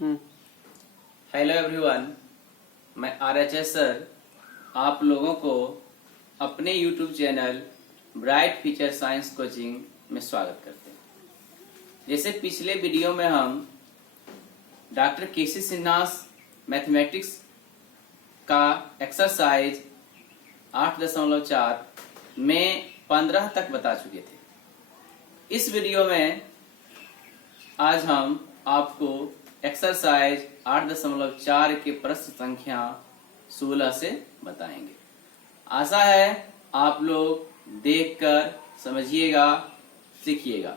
Hello everyone, मैं RHS sir आप लोगों को अपने YouTube channel bright future science coaching में स्वागत करते हैं। जैसे पिछले वीडियो में हम डॉक्टर केसी सिन्हा मैथमेटिक्स का एक्सरसाइज 8.4 में 15 तक बता चुके थे। इस वीडियो में आज हम आपको एक्सरसाइज 8.4 के प्रश्न संख्या 16 से बताएंगे। आशा है आप लोग देखकर समझिएगा, सीखिएगा।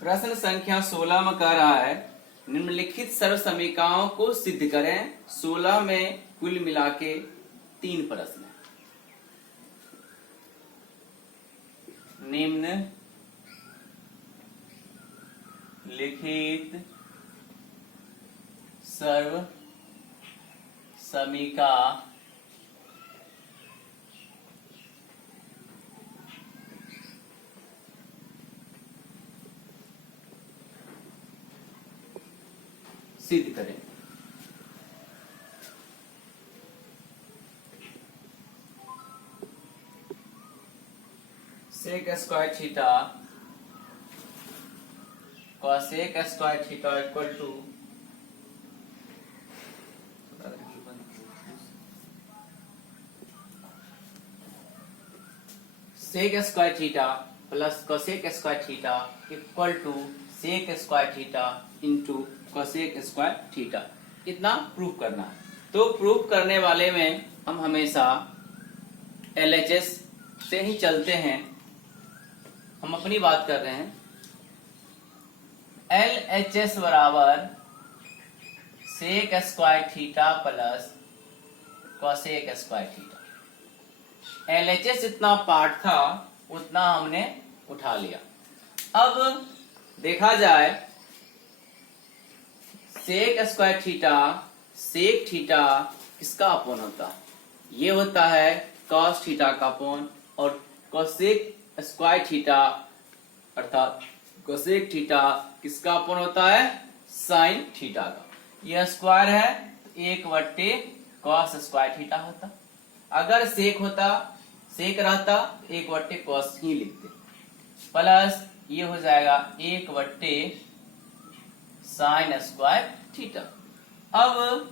प्रश्न संख्या 16 में कह रहा है, निम्नलिखित सर्व समीकरणों को सिद्ध करें। 16 में कुल मिला के 3 प्रश्न हैं। निम्नलिखित सर्व समीकरण सिद्ध करें। Sec square theta cosec square theta equal to sec square theta plus cosec square theta equal to sec square theta into cosec square theta. इतना प्रूफ करना है। तो प्रूफ करने वाले में हम हमेशा LHS से ही चलते हैं। हम अपनी बात कर रहे हैं। LHS बराबर sec square theta plus cosec square theta. LHS जितना पार्ट था उतना हमने उठा लिया। अब देखा जाए, sec square theta sec theta किसका अपोन होता है? ये होता है कॉस थीटा का अपोन, और कोसेक स्क्वायर थीटा अर्थात कोसेक थीटा किसका अपोन होता है? साइन थीटा का। यह स्क्वायर है तो 1/cos स्क्वायर थीटा होता। अगर सेक होता, सेक रहता तो 1/cos ही लिखते, प्लस ये हो जाएगा 1/sin स्क्वायर थीटा। अब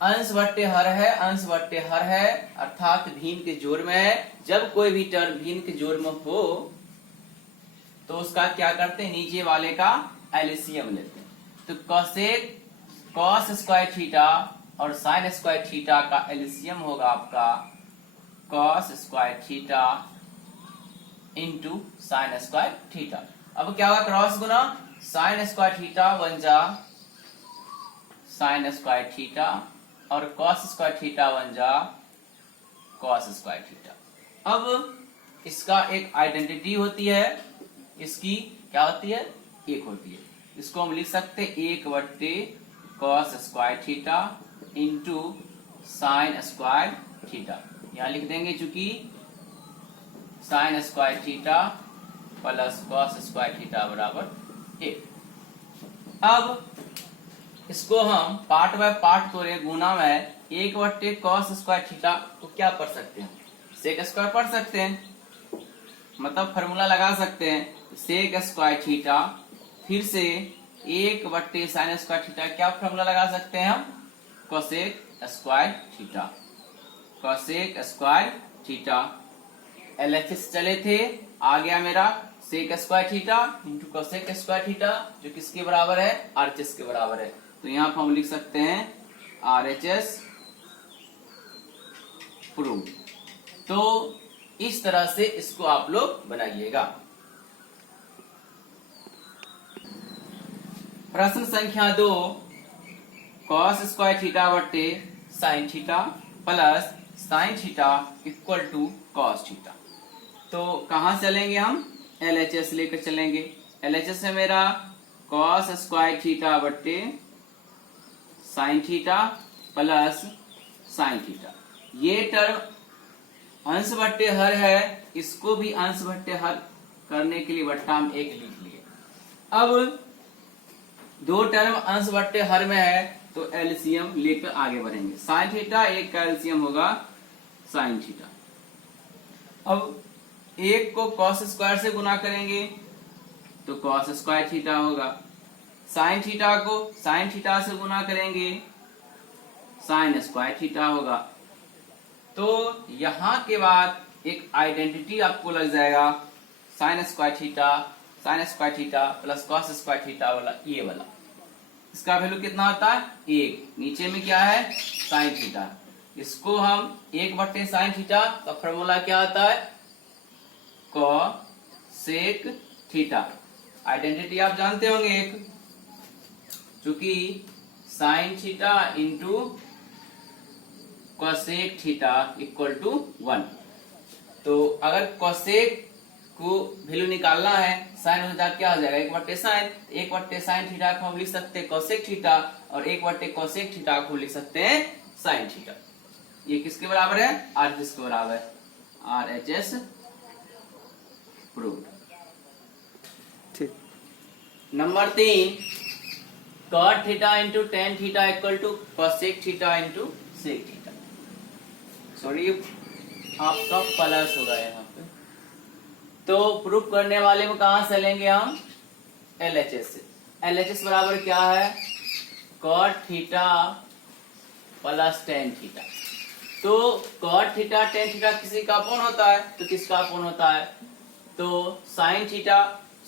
अंश बट्टे हर है, अंश बट्टे हर है अर्थात भिन्न के जोड़ में है। जब कोई भी टर्म भिन्न के जोड़ में हो तो उसका क्या करते हैं? नीचे वाले का एलसीएम लेते हैं। तो कोसेक कॉस स्क्वायर थीटा और साइन स्क्वायर थीटा का एलसीएम होगा आपका cos square theta into sine square theta. अब क्या होगा? क्रॉस गुना साइन स्क्वायर थीटा बन जा साइन स्क्वायर थीटा और कॉस स्क्वायर थीटा बन जा कॉस स्क्वायर थीटा। अब इसका एक आइडेंटिटी होती है, इसकी क्या होती है? 1 होती है। इसको हम लिख सकते हैं 1/cos square theta into sine square theta. यहां लिख देंगे चूंकि sign square theta plus cos square theta बराबर 1। अब इसको हम पार्ट बाय पार्ट तोड़े, गुना में 1/cos स्क्वायर थीटा को क्या पढ़ सकते हैं? सेक स्क्वायर पढ़ सकते हैं, मतलब फॉर्मूला लगा सकते हैं सेक स्क्वायर थीटा, फिर से 1/sin स्क्वायर थीटा। क्या फॉर्मूला लगा सकते हैं हम? Cosec square theta, cosec square theta. LHS चले थे, आ गया मेरा sec square theta into cosec square theta, जो किसके बराबर है? RHS के बराबर है। तो यहां पर हम लिख सकते हैं RHS प्रूव। तो इस तरह से इसको आप लोग बनाइएगा। प्रश्न संख्या 2, कॉस स्क्वायर थीटा बट्टे sine theta plus sine theta equal to cos theta. तो कहां चलेंगे हम? LHS लेकर चलेंगे। LHS है मेरा कॉस स्क्वायर थीटा बट्टे sine theta plus sine theta. ये टर्म अंश बट्टे हर है, इसको भी अंश बट्टे हर करने के लिए बट्टा हम एक लिख लिए। अब दो टर्म अंश बट्टे हर में है तो एलसीएम लेकर आगे बढ़ेंगे। साइन थीटा एक का एलसीएम होगा साइन थीटा। अब एक को कॉस स्क्वायर से गुना करेंगे तो कॉस स्क्वायर थीटा होगा। साइन थीटा को साइन थीटा से गुना करेंगे साइन स्क्वायर थीटा होगा। तो यहां के बाद एक आइडेंटिटी आपको लग जाएगा sign square theta plus cos square theta वाला, ये वाला। इसका वैल्यू कितना होता है? 1। नीचे में क्या है? Sine theta. इसको हम 1 साइन थीटा का फॉर्मूला क्या आता है? Cosec theta. आइडेंटिटी आप जानते होंगे एक, चूंकि sine theta into cosec theta equal to 1। तो अगर कॉसेक को वैल्यू निकालना है, साइन हो जाए क्या हो जाएगा? 1/साइन। 1/साइन थीटा को हम लिख सकते हैं कॉसेक थीटा और 1/कॉसेक थीटा को लिख सकते हैं साइन थीटा। ये किसके बराबर है? RHS के बराबर है। RHS proved. ठीक। Number 3, cot theta into tan theta equal to cosec theta into sec theta. Sorry आपका प्लस होगा यहाँ पे। तो प्रूफ करने वाले में कहां से लेंगे हम? LHS से। LHS बराबर क्या है? Cot theta plus tan theta. तो कॉट थीटा टेन थीटा किसी का अपॉन होता है, तो किसका अपॉन होता है? तो sine theta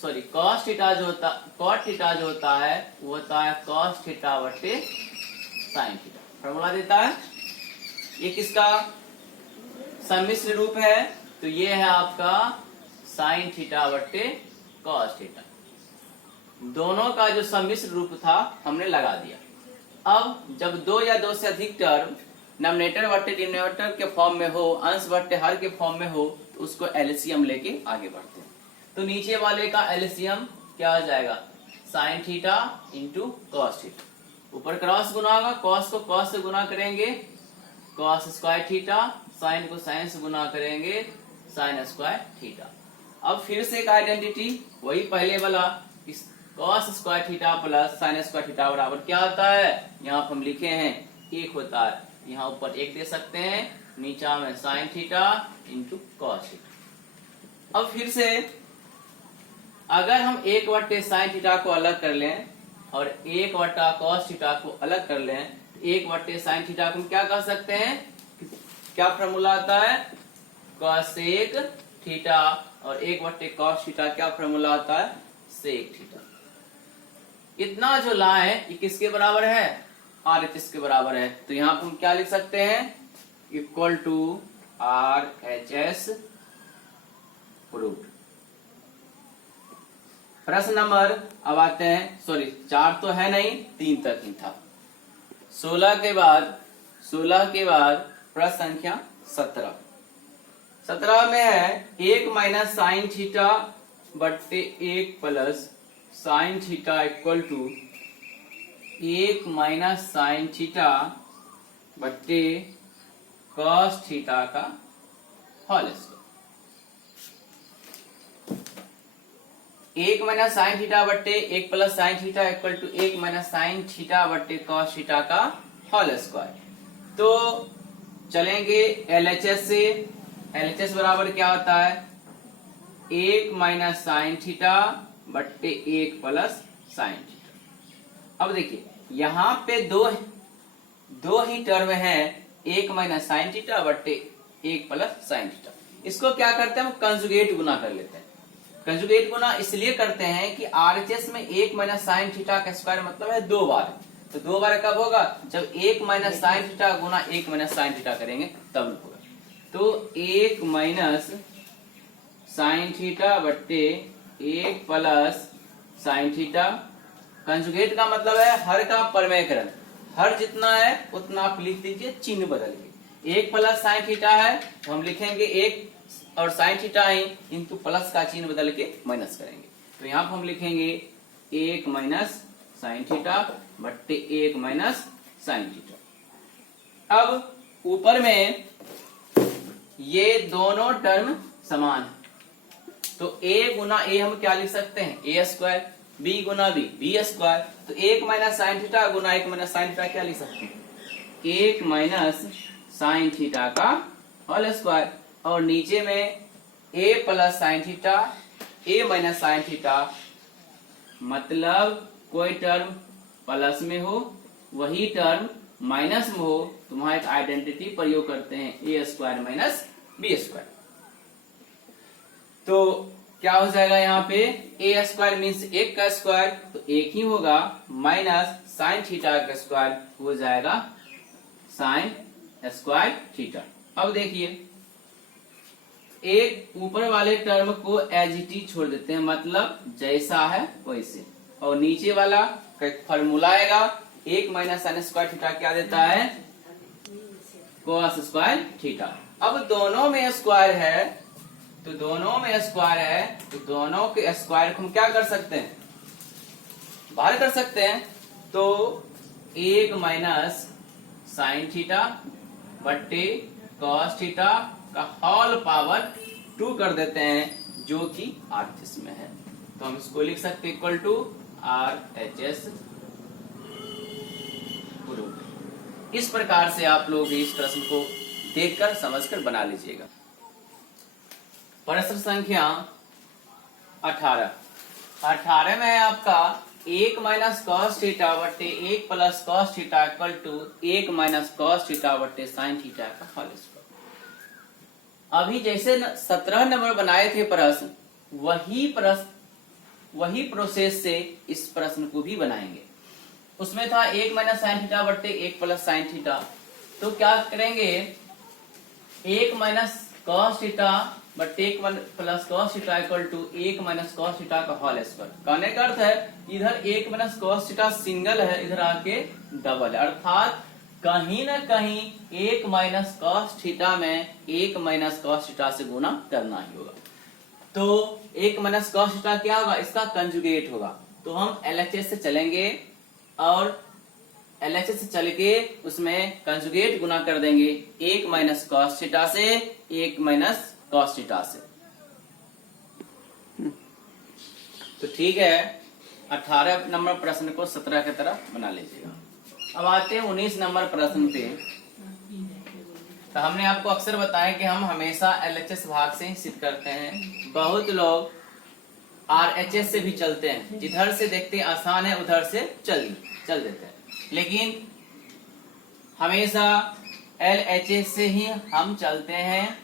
sorry cos theta जो होता कॉट थीटा जो होता है वो होता है कॉस थीटा बटे साइन थीटा। फॉर्मूला देता है। ये किसका सम्मिश्र रूप है? तो ये है आपका साइन थीटा बटे कॉस थीटा। दोनों का जो सम्मिश्र रूप था हमने लगा दिया। अब जब दो या दो से अधिक टर्म नॉमिनेटर बटे डिनोमिनेटर के फॉर्म में हो, अंश बटे हर के फॉर्म में हो, तो उसको एलसीएम लेके आगे बढ़ते हैं। तो नीचे वाले का एलसीएम क्या हो जाएगा? Sign theta into cos theta. ऊपर क्रॉस गुना होगा, कॉस को कॉस से गुना करेंगे कॉस स्क्वायर थीटा, साइन को साइन से गुना करेंगे साइन स्क्वायर थीटा। अब फिर से एक आइडेंटिटी वही पहले वाला, cos square theta plus sign square theta बराबर क्या होता है? यहाँ पर हम लिखे हैं 1 होता है। यहाँ ऊपर 1 दे सकते हैं, नीचा में sine theta into cos theta. अब फिर से अगर हम 1/साइन थीटा को अलग कर लें और 1/कॉस थीटा को अलग कर लें, 1/साइन थीटा को हम क्या कह सकते हैं? क्या फॉर्मूला आता है? Cosec theta. और 1/कॉस थीटा क्या फॉर्मूला आता है? Sec theta. इतना जो लाए ये किसके बराबर है? RHS के बराबर है। तो यहाँ पर हम क्या लिख सकते हैं? Equal to RHS proved. प्रश्न नंबर अब आते हैं, सॉरी 4 तो है नहीं, 3 तक ही था। 16 के बाद प्रश्न संख्या 17। 17 में है 1 माइनस साइन थीटा बट्टे 1 plus sine theta equal to 1 minus sine theta बट्टे कॉस थीटा का whole square. 1 minus sine theta बट्टे 1 plus sine theta equal to 1 minus sine theta बट्टे कॉस थीटा का होल स्क्वायर। तो चलेंगे LHS से। LHS बराबर क्या होता है? 1 माइनस साइन थीटा बट्टे 1 प्लस साइन थीटा। अब देखिए यहाँ पे दो ही टर्म है, 1 माइनस साइन थीटा बट्टे 1 प्लस साइन थीटा। इसको क्या करते हैं? हम कंजुगेट गुना कर लेते हैं। कंजुगेट गुना इसलिए करते हैं कि RHS में 1 माइनस साइन थीटा का स्क्वायर मतलब है 2 बार। तो 2 बार कब होगा? जब 1 माइनस साइन थीटा गुना 1 माइनस साइन थीटा करेंगे तब होगा। तो 1 माइनस साइन थीटा बट्टे 1 प्लस साइन थीटा। कंजुगेट का मतलब है हर का परमेयकरण। हर जितना है उतना आप लिख दीजिए चिन्ह बदल के। 1 प्लस साइन थीटा है तो हम लिखेंगे 1 और साइन थीटा है, इनको प्लस का चिन्ह बदल के माइनस करेंगे। तो यहाँ पर हम लिखेंगे 1 माइनस साइन थीटा बट्टे 1 माइनस साइन थीटा। अब ऊपर में ये दोनों टर्म समान है, तो a गुना a हम क्या लिख सकते हैं, a square, b Guna b b square. तो 1 माइनस साइन थीटा गुना 1 माइनस साइन थीटा क्या लिख सकते हैं, 1 माइनस साइन थीटा का होल स्क्वायर। और नीचे में a plus sine theta, a minus sine theta, मतलब कोई टर्म प्लस में हो वही टर्म माइनस में हो, तो वहां एक आइडेंटिटी प्रयोग करते हैं, a square minus b square. तो क्या हो जाएगा यहाँ पे, a स्क्वायर मीन्स 1 का स्क्वायर, तो 1 ही होगा, माइनस साइन थीटा का स्क्वायर हो जाएगा साइन स्क्वायर थीटा। अब देखिए, एक ऊपर वाले टर्म को एज इट इज छोड़ देते हैं, मतलब जैसा है वैसे, और नीचे वाला का फॉर्मूला आएगा 1 माइनस साइन स्क्वायर थीटा क्या देता है, कोस स्क्वायर थीटा। अब दोनों में स्क्वायर है, तो दोनों में स्क्वायर है, तो दोनों के स्क्वायर को हम क्या कर सकते हैं, बाहर कर सकते हैं। तो 1 माइनस साइन थीटा बट्टे कॉस थीटा का होल पावर 2 कर देते हैं, जो कि RHS में है। तो हम इसको लिख सकते हैं इक्वल टू RHS प्रूफ। इस प्रकार से आप लोग इस प्रश्न को देखकर समझकर बना लीजिएगा। प्रश्न संख्या 18 में आपका 1 माइनस कॉस थीटा बट्टे 1 plus cos theta equal to 1 minus cos theta बट्टे साइन थीटा का होल स्क्वायर। अभी जैसे 17 नंबर बनाए थे प्रश्न, वही प्रोसेस से इस प्रश्न को भी बनाएंगे। उसमें था 1 माइनस साइन थीटा बट्टे 1 प्लस साइन थीटा, तो क्या करेंगे, 1 माइनस कॉस थीटा बट 1 plus cos theta equal to 1 minus cos theta का होल स्क्वायर। कहने का अर्थ है इधर 1 माइनस कॉस थीटा सिंगल है, इधर आके डबल है, अर्थात कहीं ना कहीं 1 माइनस कॉस थीटा में 1 माइनस कॉस थीटा से गुना करना ही होगा। तो 1 माइनस कॉस थीटा क्या होगा, इसका कंजुगेट होगा। तो हम LHS से चलेंगे और LHS से चल के उसमें कंजुगेट गुना कर देंगे 1 माइनस कॉस थीटा से 1 माइनस कॉस थीटा से। तो ठीक है, 18 नंबर प्रश्न को 17 की तरह बना लीजिएगा। अब आते हैं 19 नंबर प्रश्न पे। तो हमने आपको अक्सर बताया कि हम हमेशा LHS भाग से ही सिद्ध करते हैं। बहुत लोग RHS से भी चलते हैं, जिधर से देखते हैं आसान है उधर से चल देते हैं, लेकिन हमेशा LHS से ही हम चलते हैं।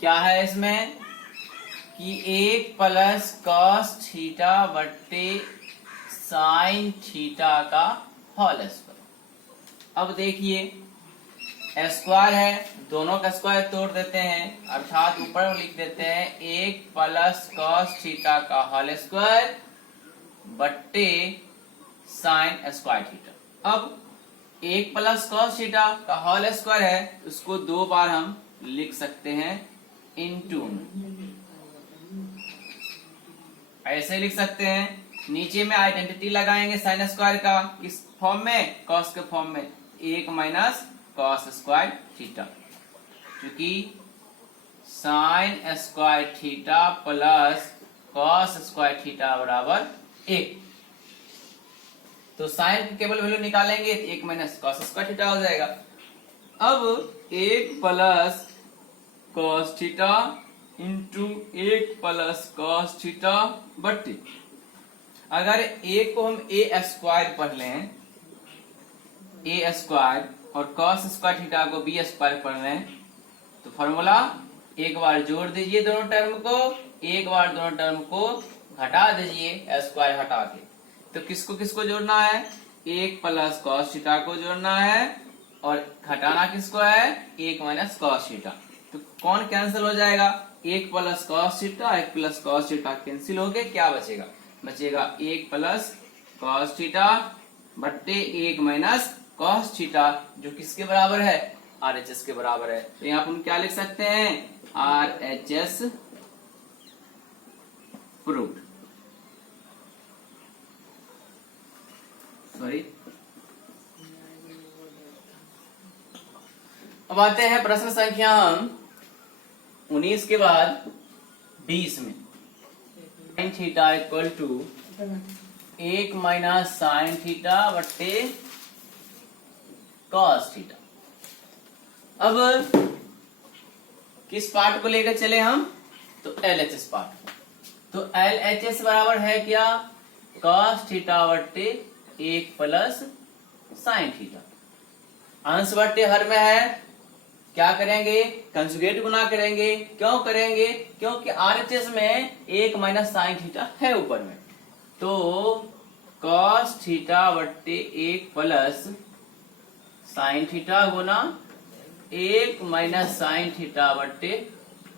क्या है इसमें कि 1 प्लस कॉस थीटा बट्टे साइन थीटा का होल स्क्वायर। अब देखिए स्क्वायर है, दोनों का स्क्वायर तोड़ देते हैं, अर्थात ऊपर लिख देते हैं 1 प्लस कॉस थीटा का होल स्क्वायर बट्टे साइन स्क्वायर थीटा। अब 1 प्लस कॉस थीटा का होल स्क्वायर है, उसको 2 बार हम लिख सकते हैं इनटू, ऐसे लिख सकते हैं। नीचे में आइडेंटिटी लगाएंगे साइन स्क्वायर का, किस फॉर्म में, कॉस के फॉर्म में, 1 माइनस कॉस स्क्वायर थीटा, क्योंकि sign square theta plus cos square theta बराबर 1। तो साइन की केवल वैल्यू निकालेंगे तो 1 माइनस कॉस स्क्वायर थीटा हो जाएगा। अब 1 plus cos theta into 1 plus cos theta बट्टे, अगर a को हम a स्क्वायर पढ़ लें, a स्क्वायर, और कॉस स्क्वायर थीटा को b स्क्वायर पढ़ लें, तो फॉर्मूला एक बार जोड़ दीजिए दोनों टर्म को, एक बार दोनों टर्म को घटा दीजिए स्क्वायर हटा के। तो किसको किसको जोड़ना है, 1 प्लस कॉस थीटा को जोड़ना है, और घटाना किसको है, 1 माइनस कॉस थीटा। तो कौन कैंसिल हो जाएगा, 1 plus cos theta 1 plus cos theta cancel हो गए, क्या बचेगा, बचेगा 1 प्लस कॉस थीटा बट्टे 1 माइनस कॉस थीटा, जो किसके बराबर है, RHS के बराबर है। तो यहाँ पर हम क्या लिख सकते हैं, RHS प्रूव्ड। सॉरी, अब आते हैं प्रश्न संख्या 19 के बाद 20 में। Sine theta equal to 1 minus sine theta बट्टे कॉस थीटा। अब किस पार्ट को लेकर चले हम? तो LHS पार्ट। तो LHS बराबर है क्या? कॉस थीटा बट्टे 1 प्लस साइन थीटा। अंश बट्टे हर में है, क्या करेंगे? कंजुगेट गुना करेंगे। क्यों करेंगे? क्योंकि RHS में 1 माइनस साइन थीटा है ऊपर में। तो कॉस थीटा बट्टे 1 प्लस साइन थीटा गुना 1 माइनस साइन थीटा बट्टे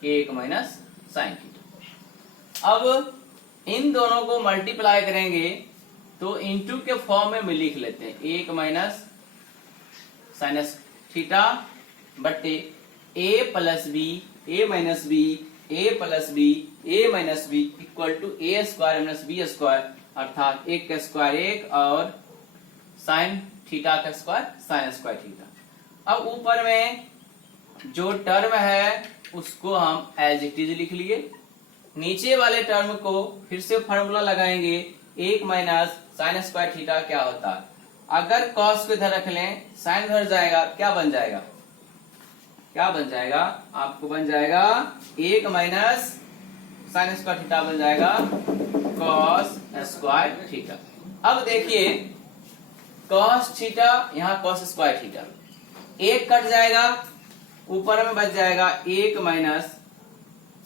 1 माइनस साइन थीटा। अब इन दोनों को मल्टीप्लाई करेंगे तो इनटू के फॉर्म में लिख लेते हैं। 1 माइनस साइनस थीटा बट्टे a plus b, a minus b, a plus b, a minus b equal to a square minus b square, अर्थात 1 का स्क्वायर 1 और साइन थीटा का स्क्वायर साइन स्क्वायर थीटा। अब ऊपर में जो टर्म है उसको हम एज इट इज लिख लिए। नीचे वाले टर्म को फिर से फॉर्मूला लगाएंगे। 1 माइनस साइन स्क्वायर थीटा क्या होता है? अगर कॉस को इधर रख लें, साइन इधर जाएगा, क्या बन जाएगा? क्या बन जाएगा? आपको बन जाएगा 1 माइनस साइन स्क्वायर थीटा बन जाएगा कॉस स्क्वायर थीटा। अब देखिए कॉस थीटा, यहाँ कॉस स्क्वायर थीटा, 1 कट जाएगा, ऊपर में बच जाएगा 1 माइनस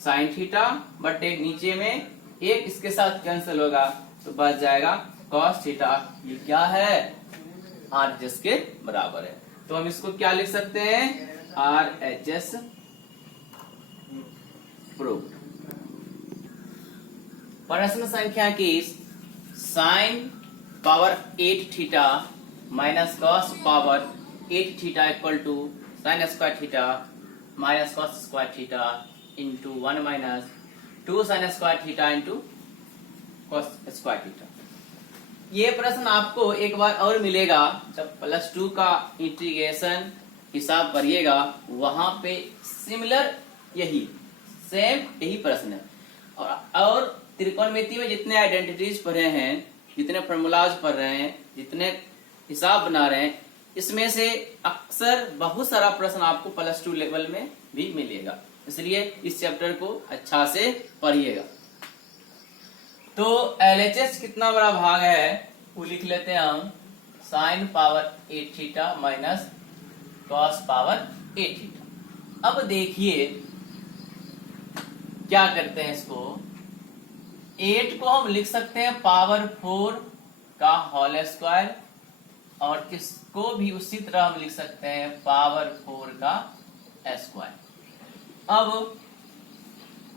साइन थीटा बटे नीचे में 1 इसके साथ कैंसिल होगा तो बच जाएगा कॉस थीटा। ये क्या है? RHS के बराबर है। तो हम इसको क्या लिख सकते हैं? RHS proved. प्रश्न संख्या 21, sine power 8 theta minus cos power 8 theta equal to sine square theta minus cos square theta into 1 minus 2 sine square theta into cos square theta. ये प्रश्न आपको एक बार और मिलेगा जब +2 का इंटीग्रेशन हिसाब करिएगा, वहां पे सिमिलर सेम यही प्रश्न है। और त्रिकोणमिति में जितने आइडेंटिटीज पढ़े हैं, जितने फॉर्मूलाज पढ़ रहे हैं, जितने हिसाब बना रहे हैं, इसमें से अक्सर बहुत सारा प्रश्न आपको +2 लेवल में भी मिलेगा। इसलिए इस चैप्टर को अच्छा से पढ़िएगा। तो LHS कितना बड़ा भाग है वो लिख लेते हैं हम। Sign power 8 theta minus cos power 8 theta. अब देखिए क्या करते हैं इसको। 8 को हम लिख सकते हैं पावर 4 का होल स्क्वायर, और किसको भी उसी तरह हम लिख सकते हैं पावर 4 का स्क्वायर। अब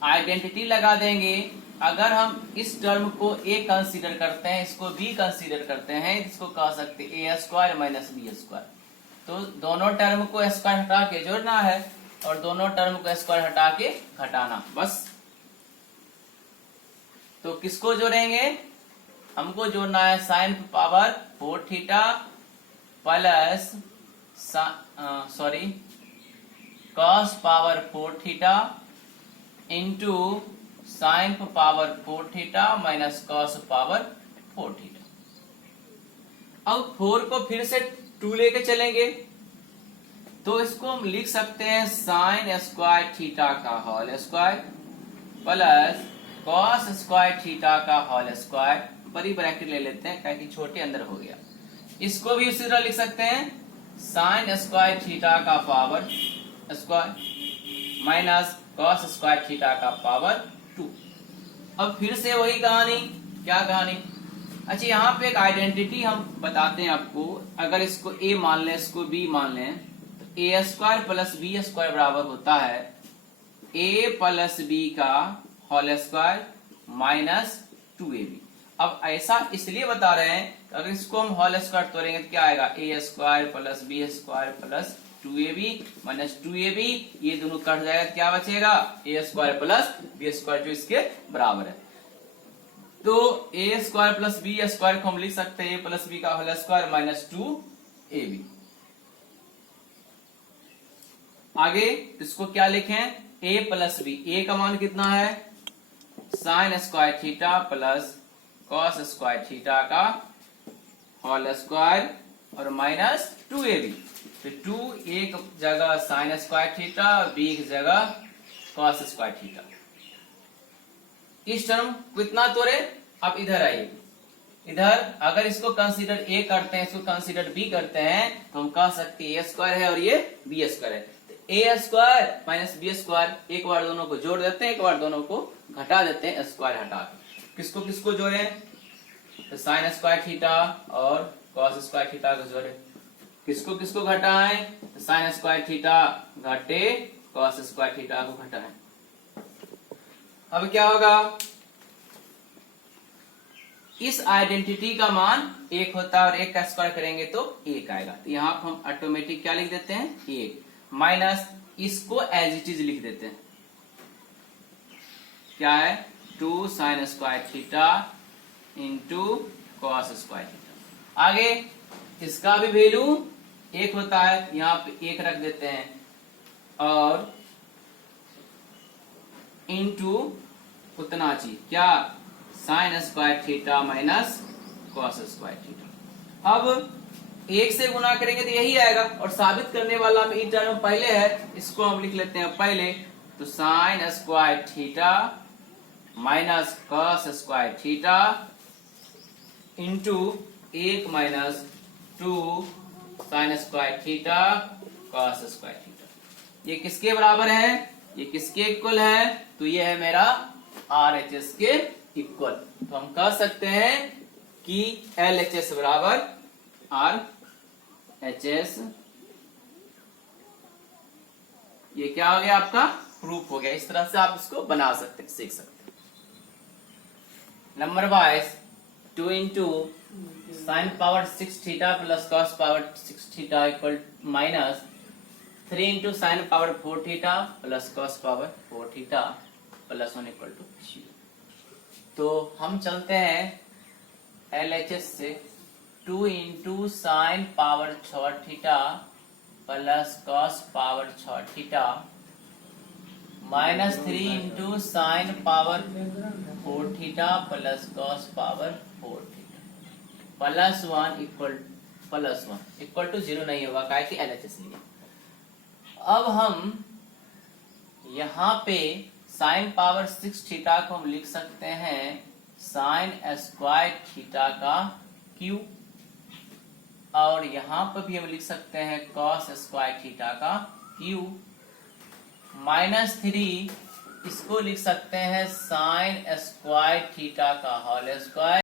आइडेंटिटी लगा देंगे। अगर हम इस टर्म को a कंसीडर करते हैं, इसको b कंसीडर करते हैं, इसको कह सकते हैं a square minus b square. तो दोनों टर्म को स्क्वायर हटा के जोड़ना है और दोनों टर्म को स्क्वायर हटा के घटाना, बस। तो किसको जोड़ेंगे? हमको जोड़ना है sign power 4 theta plus cos power 4 theta into sine power 4 theta minus cos power 4 theta. अब 4 को फिर से 2 लेके चलेंगे तो इसको हम लिख सकते हैं साइन स्क्वायर थीटा का whole square plus cos square theta का होल स्क्वायर। बड़ी ब्रैकेट ले लेते हैं क्योंकि छोटे अंदर हो गया। इसको भी उसी तरह लिख सकते हैं साइन स्क्वायर थीटा का power square minus cos square theta का पावर 2। अब फिर से वही कहानी। क्या कहानी? अच्छा, यहाँ पे एक आइडेंटिटी हम बताते हैं आपको। अगर इसको a मान लें, इसको b मान लें, तो a square plus b square बराबर होता है a प्लस बी का होल स्क्वायर माइनस 2ab। अब ऐसा इसलिए बता रहे हैं, अगर इसको हम होल स्क्वायर तोड़ेंगे तो क्या आएगा? a square plus b square plus 2ab minus 2ab, ये दोनों कट जाएगा तो क्या बचेगा? a square plus b square, जो इसके बराबर है। तो a square plus b square को हम लिख सकते हैं a प्लस बी का होल स्क्वायर माइनस 2ab। आगे इसको क्या लिखें, a प्लस बी। a का मान कितना है, sign square theta plus cos square theta का होल स्क्वायर और माइनस 2ab। तो 2 एक जगह साइन स्क्वायर थीटा, b एक जगह कॉस स्क्वायर थीटा। इस टर्म कितना तोड़े, अब इधर आइए। इधर अगर इसको कंसीडर a करते हैं, इसको कंसीडर b करते हैं, तो हम कह सकते हैं a स्क्वायर है और ये b स्क्वायर है। तो a square minus b square, एक बार दोनों को जोड़ देते हैं, एक बार दोनों को घटा देते हैं, स्क्वायर हटा के। किसको किसको जोड़े, तो साइन स्क्वायर थीटा और कॉस स्क्वायर थीटा को जोड़े। किसको किसको घटाएं, तो साइन स्क्वायर थीटा घटे कॉस स्क्वायर थीटा को घटाएं। अब क्या होगा, इस आइडेंटिटी का मान 1 होता है और 1 का स्क्वायर करेंगे तो 1 आएगा। तो यहां पर हम ऑटोमेटिक क्या लिख देते हैं, 1 माइनस इसको एज इट इज लिख देते हैं। क्या है, 2 sine square theta into cos square theta. आगे इसका भी वैल्यू 1 होता है, यहां पे 1 रख देते हैं और इंटू उतना चीज क्या, sign square theta minus cos square theta. अब 1 से गुना करेंगे तो यही आएगा, और साबित करने वाला में टर्म पहले है, इसको हम लिख लेते हैं पहले। तो sign square theta minus cos square theta into 1 minus 2 sine square theta cos square theta. ये किसके बराबर है, ये किसके इक्वल है, तो ये है मेरा RHS के इक्वल। तो हम कह सकते हैं कि LHS बराबर RHS। ये क्या हो गया, आपका प्रूफ हो गया। इस तरह से आप इसको बना सकते हैं, सीख सकते हैं। Number wise 2 into sine power 6 theta plus cos power 6 theta equal minus 3 into sine power 4 theta plus cos power 4 theta plus 1 equal to 0। तो हम चलते हैं LHS से 2 into sine power 6 theta plus cos power 6 theta minus 3 into sine power 4 theta plus cos power 4 theta plus 1 equal to 0 नहीं होगा, क्या कि LHS लिया। अब हम यहां पे साइन पावर 6 थीटा को हम लिख सकते हैं साइन स्क्वायर थीटा का क्यू, और यहां पर भी हम लिख सकते हैं कॉस स्क्वायर थीटा का क्यू, माइनस 3 इसको लिख सकते हैं साइन स्क्वायर थीटा का होल स्क्वायर।